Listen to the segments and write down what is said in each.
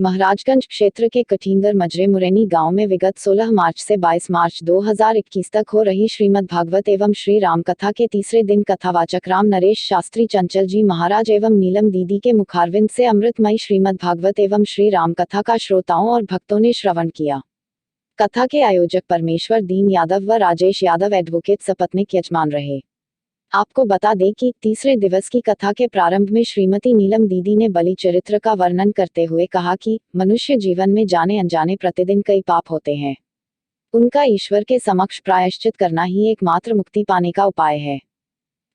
महाराजगंज क्षेत्र के कठिंगर मजरे मुरैनी गांव में विगत 16 मार्च से 22 मार्च 2021 तक हो रही श्रीमद् भागवत एवं श्री राम कथा के तीसरे दिन कथावाचक राम नरेश शास्त्री चंचल जी महाराज एवं नीलम दीदी के मुखारविंद से अमृतमयी श्रीमद् भागवत एवं श्री राम कथा का श्रोताओं और भक्तों ने श्रवण किया। कथा के आयोजक परमेश्वर दीन यादव व राजेश यादव एडवोकेट सपत्नीक यजमान रहे। आपको बता दें कि तीसरे दिवस की कथा के प्रारंभ में श्रीमती नीलम दीदी ने बलि चरित्र का वर्णन करते हुए कहा कि मनुष्य जीवन में जाने अनजाने प्रतिदिन कई पाप होते हैं। उनका ईश्वर के समक्ष प्रायश्चित करना ही एकमात्र मुक्ति पाने का उपाय है।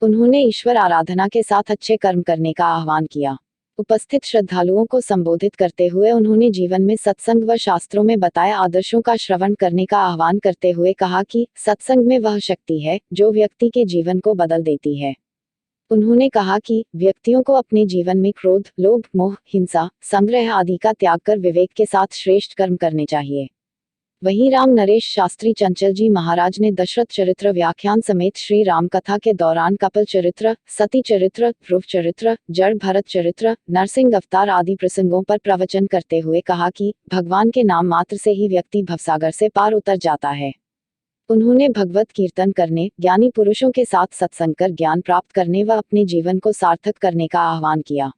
उन्होंने ईश्वर आराधना के साथ अच्छे कर्म करने का आह्वान किया। उपस्थित श्रद्धालुओं को संबोधित करते हुए उन्होंने जीवन में सत्संग व शास्त्रों में बताए आदर्शों का श्रवण करने का आह्वान करते हुए कहा कि सत्संग में वह शक्ति है जो व्यक्ति के जीवन को बदल देती है। उन्होंने कहा कि व्यक्तियों को अपने जीवन में क्रोध, लोभ, मोह, हिंसा, संग्रह आदि का त्याग कर विवेक के साथ श्रेष्ठ कर्म करने चाहिए। वहीं राम नरेश शास्त्री चंचल जी महाराज ने दशरथ चरित्र व्याख्यान समेत श्री राम कथा के दौरान कपिल चरित्र, सती चरित्र, ध्रुव चरित्र, जड़ भरत चरित्र, नरसिंह अवतार आदि प्रसंगों पर प्रवचन करते हुए कहा कि भगवान के नाम मात्र से ही व्यक्ति भवसागर से पार उतर जाता है। उन्होंने भगवत कीर्तन करने, ज्ञानी पुरुषों के साथ सत्संग कर ज्ञान प्राप्त करने व अपने जीवन को सार्थक करने का आह्वान किया।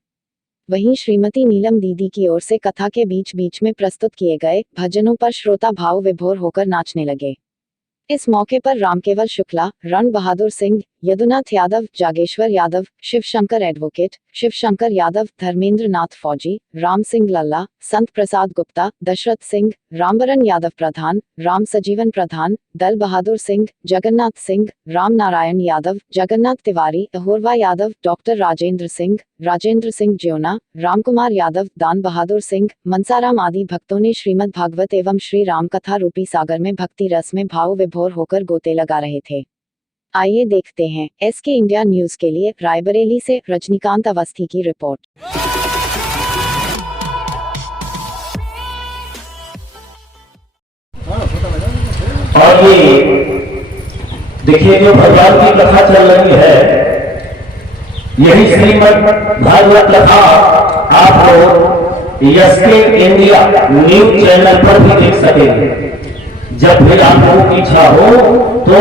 वहीं श्रीमती नीलम दीदी की ओर से कथा के बीच बीच में प्रस्तुत किए गए भजनों पर श्रोता भाव विभोर होकर नाचने लगे। इस मौके पर रामकेवल शुक्ला, रण बहादुर सिंह, यदुनाथ यादव, जागेश्वर यादव, शिवशंकर एडवोकेट, शिवशंकर यादव, धर्मेंद्र नाथ फौजी, राम सिंह लल्ला, संत प्रसाद गुप्ता, दशरथ सिंह, रामबरन यादव प्रधान, राम सजीवन प्रधान, दल बहादुर सिंह, जगन्नाथ सिंह, राम नारायण यादव, जगन्नाथ तिवारी, अहोरवा यादव, डॉक्टर राजेंद्र सिंह ज्योना, रामकुमार यादव, दान बहादुर सिंह, मनसाराम आदि भक्तों ने श्रीमद् भागवत एवं श्री राम कथा रूपी सागर में भक्ति रस में भाव विभोर होकर गोते लगा रहे थे। आइए देखते हैं एसके इंडिया न्यूज के लिए रायबरेली से रजनीकांत अवस्थी की रिपोर्ट। और ये देखिए जो भगवान की कथा चल रही है, यही श्रीमद् भागवत कथा आप लोग एसके इंडिया न्यूज चैनल पर भी देख सकेंगे। जब भी आप लोगों की इच्छा हो तो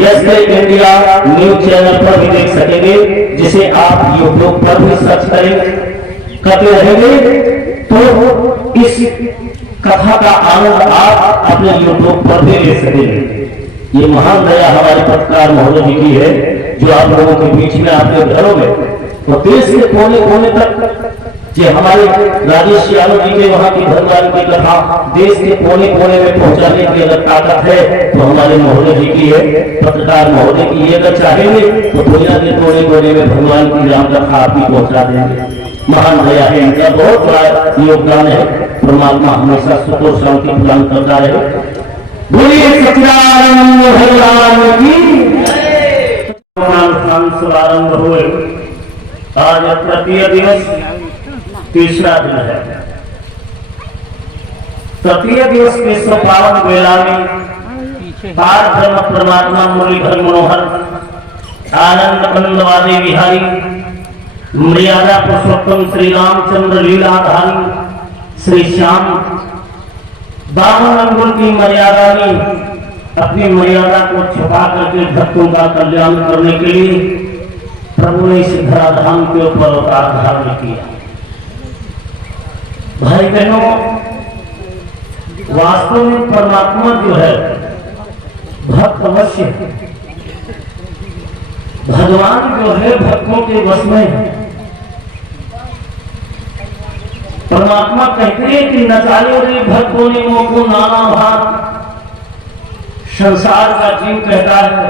एसके इंडिया न्यूज चैनल पर भी देख सकेंगे, जिसे आप यूट्यूब पर भी सर्च करते रहेंगे तो इस कथा का आनंद आप अपने यूट्यूब पर भी ले सकेंगे। ये महान दया हमारे पत्रकार महोदय जी की है, जो आप लोगों के बीच में आपके घरों में तो देश के कोने कोने तक जो हमारे राजेश यादव जी के वहां की भगवान की कथा देश के कोने कोने में पहुंचाने की अगर ताकत है तो हमारे महोदय जी की है, पत्रकार महोदय की। अगर चाहेंगे तो दुनिया के कोने कोने में भगवान की राम कथा आप ही पहुंचा देंगे। महान दया है इनका, बहुत बड़ा योगदान है। परमात्मा हमेशा सुख और शांति प्रदान करता है। बोलिए सच्चिदानंद भगवान की शुभारंभ हुए। आज तृतीय दिवस तीसरा दिन है। तृतीय दिवस के पावन वेला में पार ब्रह्म परमात्मा मुरलीधर मनोहर आनंद कंदवादी विहारी मर्यादा पुरुषोत्तम श्री रामचंद्र लीलाधारी श्री श्याम 52 अंगुल की मर्यादा में अपनी मर्यादा को छुपा करके भक्तों का कल्याण करने के लिए प्रभु ने इस धराधाम के ऊपर अवतार धारण किया। भाई बहनों, वास्तव में परमात्मा जो है भक्त अवश्य, भगवान जो है भक्तों के वश में है। परमात्मा कहते हैं कि नचाले रे भक्तों ने मोको नाना भाग। संसार का जीव कहता है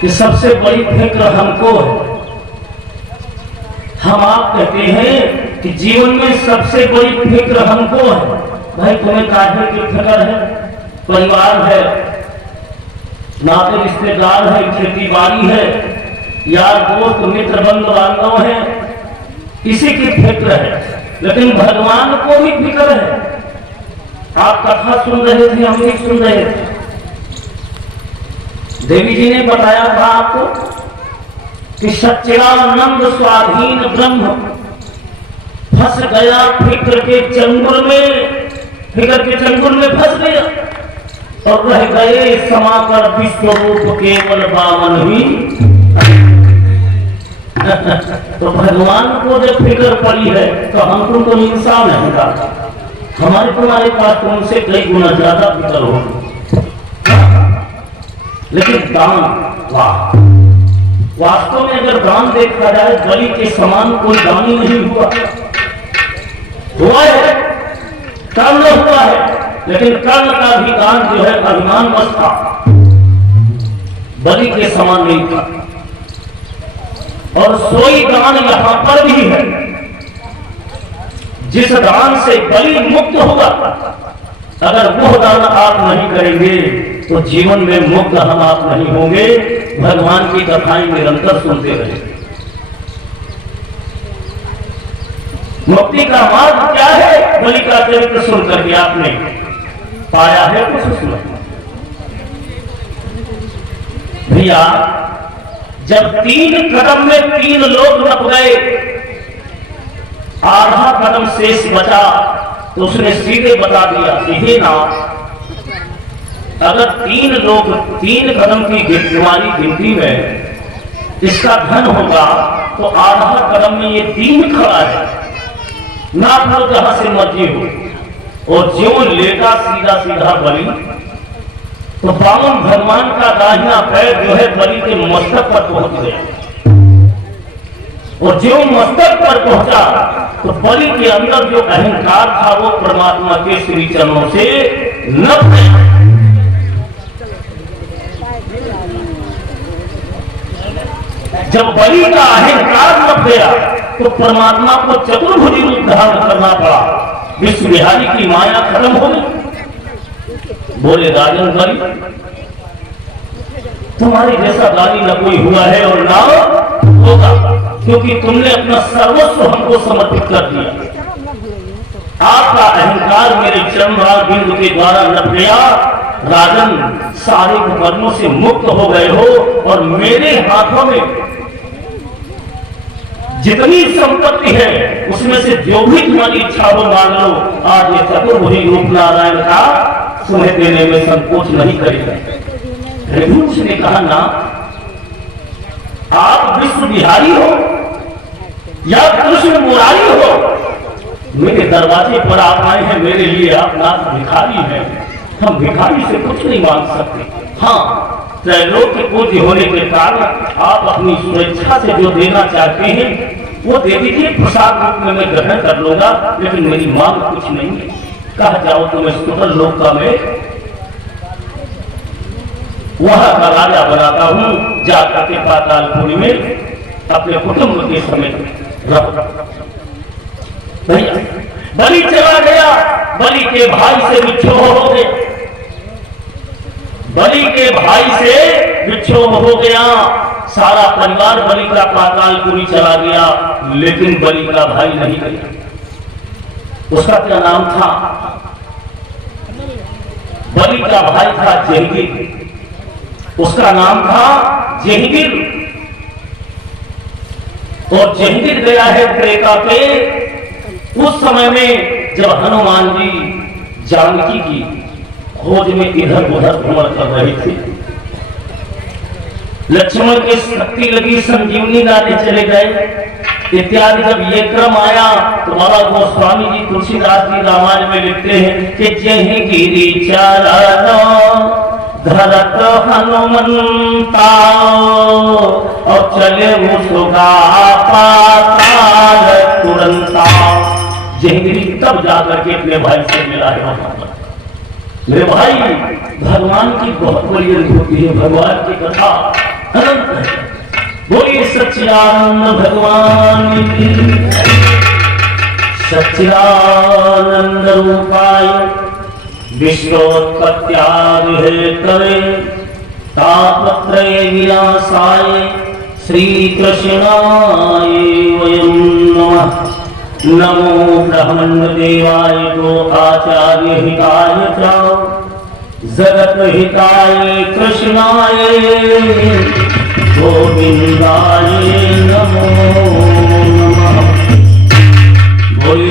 कि सबसे बड़ी फिक्र हमको है। हम आप कहते हैं कि जीवन में सबसे बड़ी फिक्र हमको है। भाई तुम्हें काहे की फिक्र है? परिवार है, नाते रिश्तेदार है, खेती बाड़ी है, यार दोस्त मित्र बंधु बांधव है, इसी की फिक्र है। लेकिन भगवान को भी फिक्र है। आप कथा सुन रहे थे, हम भी सुन रहे थे। देवी जी ने बताया था आपको कि सच्चिदानंद स्वाधीन ब्रह्म फंस गया फिक्र के चंगुल में, फिक्र के चंगुल में फंस गया और रह गए समाकर विश्व रूप केवल बावन ही। तो भगवान को जब फिक्र पड़ी है तो हम तुम तो इंसान है का, हमारे तुम्हारे पास तो उनसे कई गुना ज्यादा फिक्र हो। लेकिन दान, वाह, वास्तव में अगर दान देखा जाए बलि के समान कोई दानी नहीं हुआ है, कर्ण हुआ है, लेकिन कर्ण का भी दान जो है अभिमान बस था, बलि के समान नहीं था। और सोई दान यहां पर भी है, जिस दान से बलि मुक्त हुआ, अगर वो दान आप नहीं करेंगे तो जीवन में मुक्त हम आप नहीं होंगे। भगवान की कथाएं निरंतर सुनते रहेंगे। मुक्ति का मार्ग क्या है? बलि का चरित्र सुन करके आपने पाया है कुछ सुना? भैया, जब 3 कदम में 3 लोग नप गए, आधा कदम शेष बचा, तो उसने सीधे बता दिया कि ना, अगर 3 लोग 3 कदम की तुम्हारी गिनती में इसका धन होगा तो आधा कदम में ये 3 खड़ा है, ना फल जहां से मर्जी हो। और ज्यों लेटा सीधा सीधा बलि, तो बामन भगवान का दाहिना पैर जो है बलि के मस्तक पर पहुंच गया, और ज्यों मस्तक पर पहुंचा तो बलि के अंदर जो अहंकार था वो परमात्मा के श्री चरणों से नप गया। जब बलि का अहंकार नप गया तो परमात्मा को चतुर्भुज रूप धारण करना पड़ा, विश्व बिहारी की माया खत्म हो गई। बोले राजन बलि, तुम्हारे जैसा दानी न कोई हुआ है और ना होगा, क्योंकि तुमने अपना सर्वस्व हमको समर्पित कर दिया। आपका अहंकार मेरे चरणराज बिंदु के द्वारा नप गया। राजन, सारे कर्मों से मुक्त हो गए हो और मेरे हाथों में जितनी संपत्ति है उसमें से जो भी तुम्हारी इच्छा हो मांग लो। आज ये चतुर्भुज रूप नारायण का सुने देने में संकोच नहीं करेगा। रघुवंश ने कहा ना, आप विश्व बिहारी हो या कृष्ण मुरारी हो, मेरे दरवाजे पर आप आए हैं, मेरे लिए आप नाथ भिखारी हैं। हम भिखारी से कुछ नहीं मांग सकते। हाँ, त्रैलोक्य पूज्य होने के कारण आप अपनी स्वेच्छा से जो देना चाहते हैं वो दे दीजिए, प्रसाद रूप में मैं ग्रहण कर लूंगा, लेकिन मेरी मांग कुछ नहीं है। कहा जाओ तो मैं सुतल लोक का मैं वहां का राजा बनाता हूं, जाकर के पातालपुरी में अपने कुटुंब के समेत भैया। बलि चला गया, बलि के भाई से विक्षोभ हो गया, बलि के भाई से विक्षोभ हो गया। सारा परिवार बलि का पातालपुरी चला गया, लेकिन बलि का भाई नहीं गया। उसका क्या नाम था? बलि का भाई था जहंगीर, उसका नाम था जहंगीर। और जहंगीर गया है त्रेता पे उस समय में जब हनुमान जी जानकी की खोज में इधर उधर भ्रमण कर रहे थे। लक्ष्मण के शक्ति लगी, संजीवनी लाने चले गए इत्यादि। जब ये क्रम आया तो बाबा गोस्वामी जी तुलसीदास जी रामायण में लिखते हैं कि जहंगीरी चारा धरत हनुमंता और चले मुसुगा पाताल तुरंता। जहंगीरी तब जाकर के अपने भाई से मिला है। मेरे भाई, भगवान की बहुत बड़ी अनुभूति है, भगवान की कथा अनंत है। बोलिए सच्चिदानंद भगवान की, सच्चिदानंद रूपाय विश्वोत्पत्त्यादि हेतवे तापत्रय विनाशाय श्री कृष्णाय वयं नमः। नमो ब्रह्मण्य देवाय गो आचार्य हिताय च जगत हिताय कृष्णाय गोविंदाय नमो नमः। बोलिए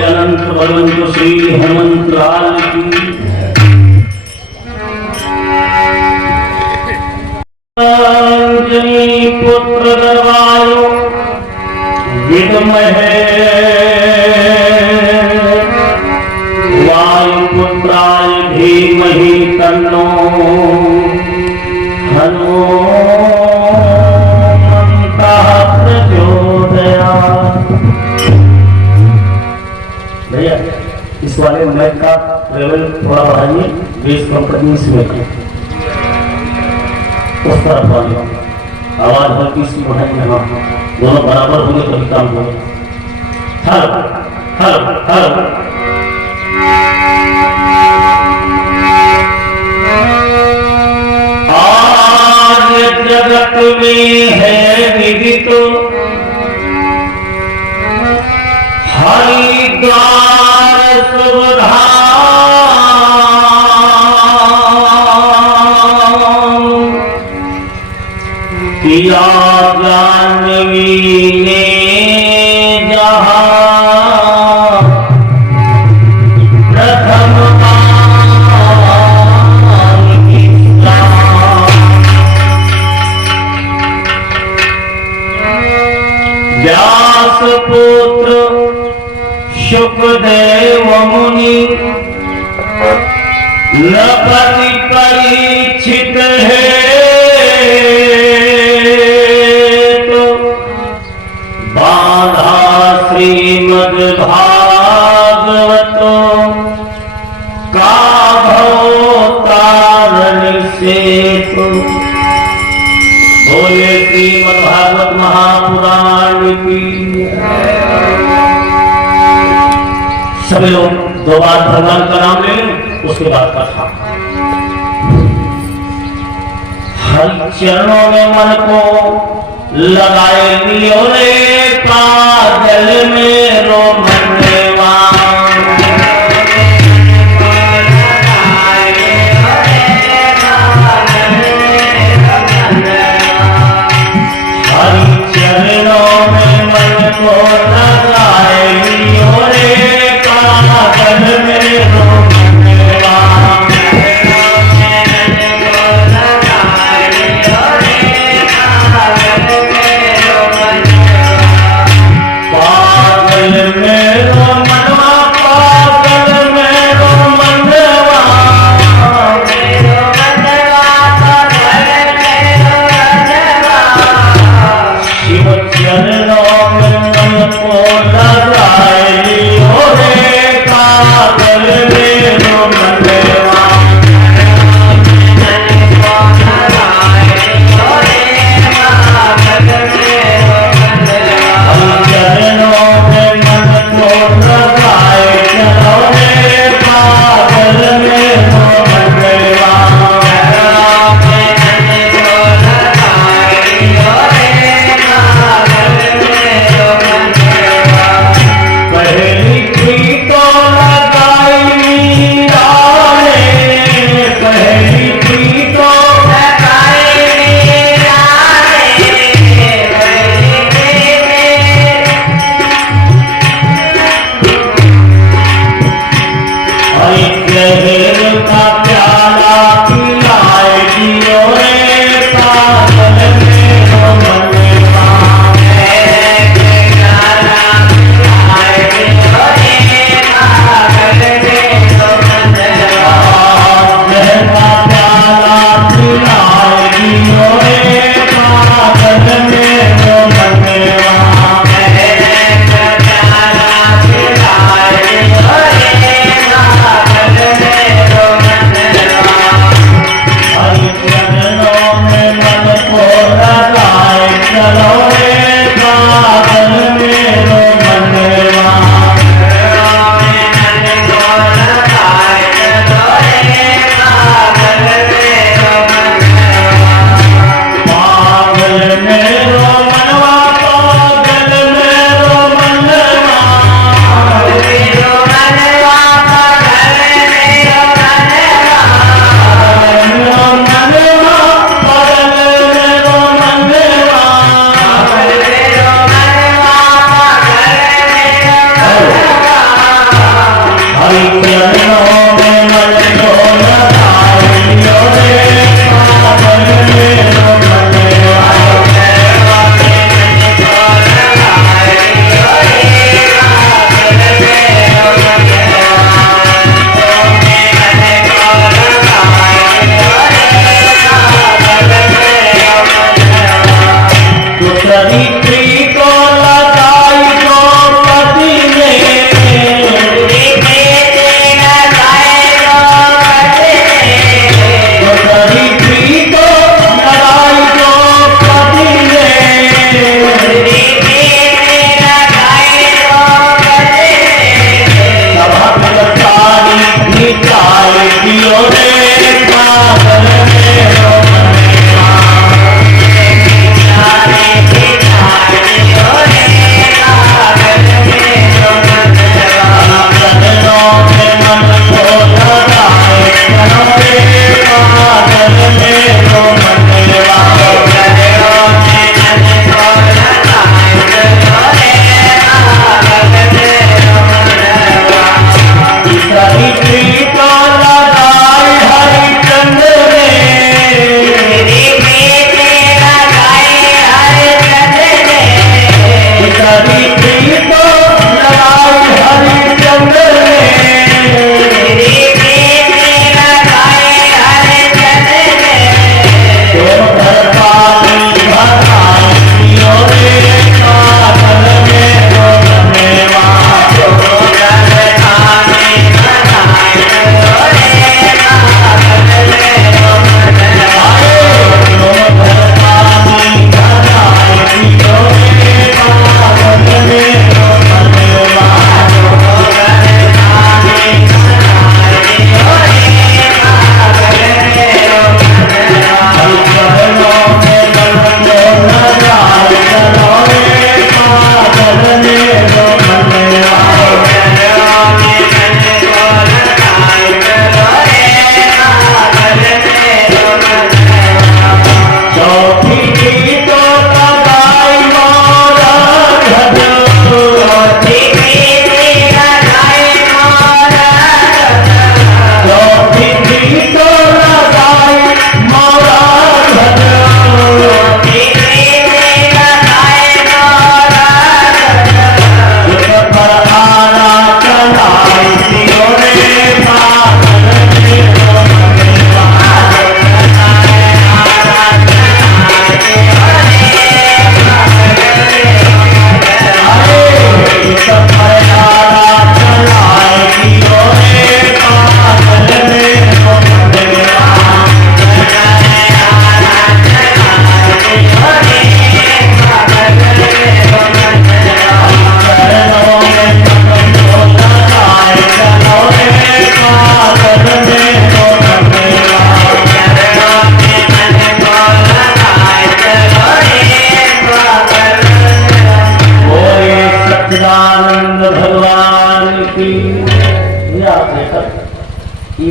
बोलो श्री हनुमंत लाल की। अंजनी पुत्र दरवायो विद्महे वायुपुत्राय धीमहि तन्नो हनुमन्तः प्रचोदयात्। भैया इस वाले माइक का लेवल थोड़ा बढ़ाइए, बेस कंपनी में उस तरफ वाले आवाज हल्की सी बढ़ाइए। हाँ, दोनों बराबर होंगे तभी काम होगा। Hello hello hello. आज जगत में है विदित हरिद्वार सुधाम किया जानवी ने जहाँ प्रथम व्यास पुत्र सुखदेव मुनि नपति परीक्षित है तो बाधा श्रीमद् भागवत का भवतारण से तो बोले श्रीमद् भागवत महापुराण की। सभी लोग दो बार भगवान का नाम ले लें, उसके बाद कथा। हर चरणों में मन को लगाए लियो रे काजल में रो मनवा। हर चरणों में मन को लगाए लियो रे काजल में रो मनवा। पागल मेरो मनवा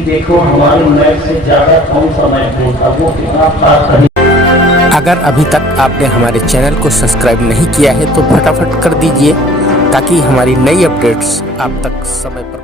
देखो हमारे मैच से ज्यादा कौन सा मैच होता, वो कितना खास कहीं। अगर अभी तक आपने हमारे चैनल को सब्सक्राइब नहीं किया है तो फटाफट कर दीजिए ताकि हमारी नई अपडेट्स आप तक समय पर